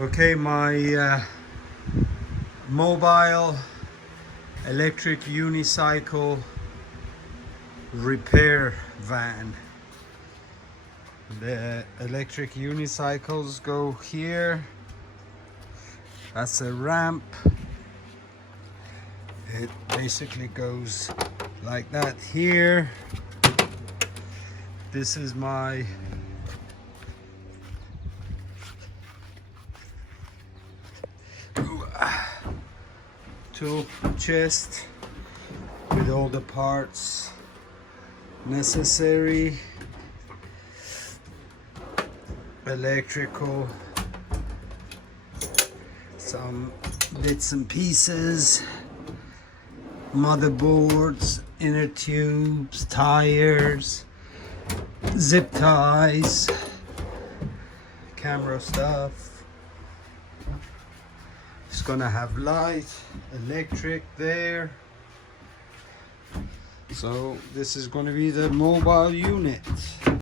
Okay, my mobile electric unicycle repair van. The electric unicycles go here. That's a ramp. It basically goes like that here. This is my tool chest with all the parts necessary, electrical, some bits and pieces, motherboards, inner tubes, tires, zip ties, camera stuff. It's gonna have light, electric there. So this is gonna be the mobile unit.